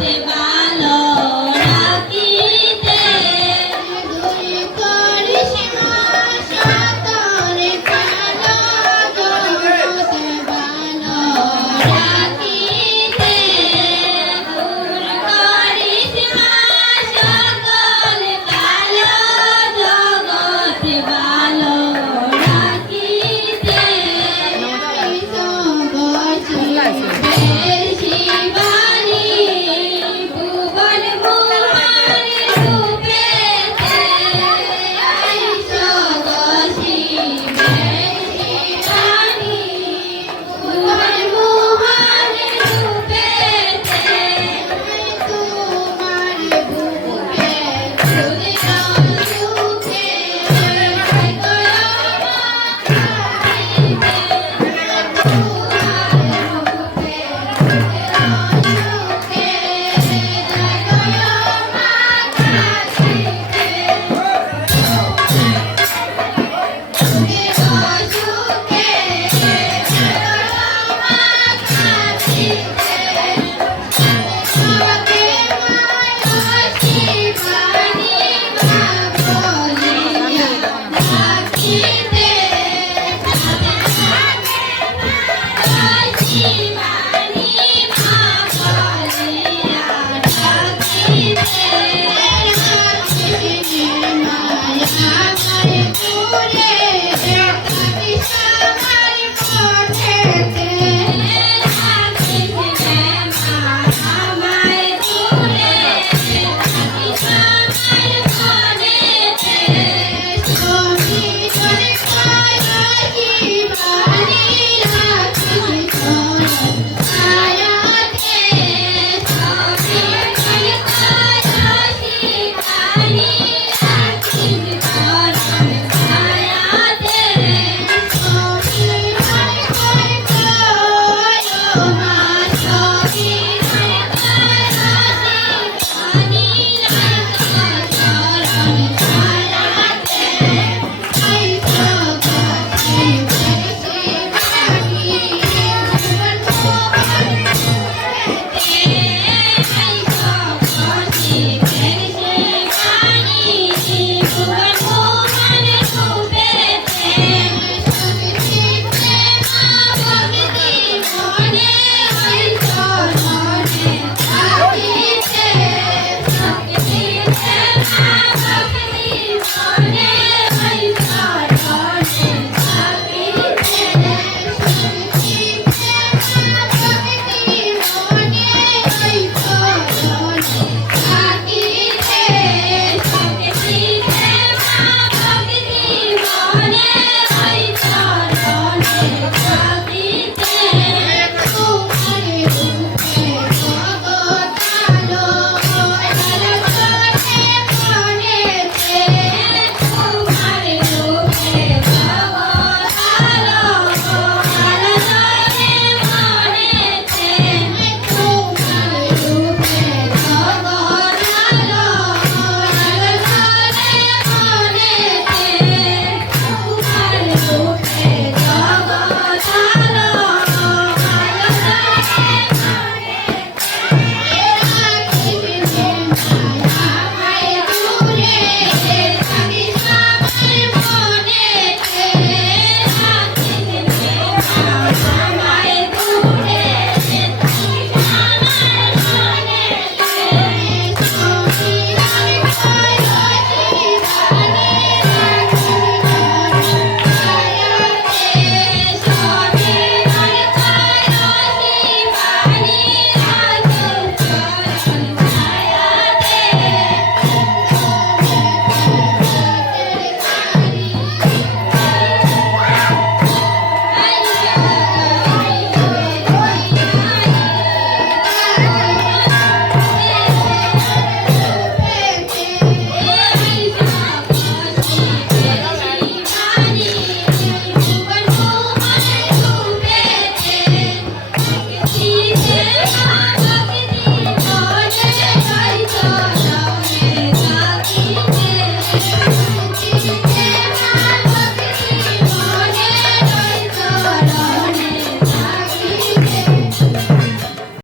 Happy